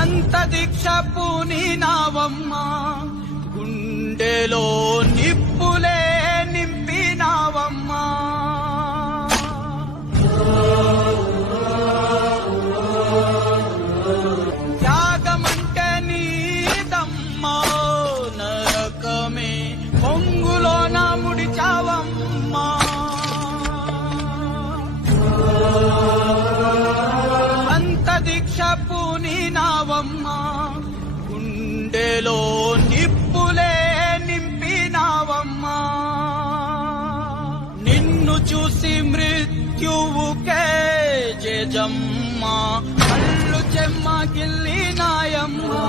ఎంత దీక్ష పూనినావమ్మా, గుండెలో నిప్పులే నింపినావమ్మా. త్యాగమంటే నీదమ్మా, నరకమే పొంగులోన ముడిచావమ్మా. అంత దీక్ష పూనినావమ్మా, గుండెలో నిప్పులే నింపినావమ్మా. నిన్ను చూసి మృత్యువుకే జేజమ్మా, కళ్ళు చెమ్మ గిల్లినాయమ్మా.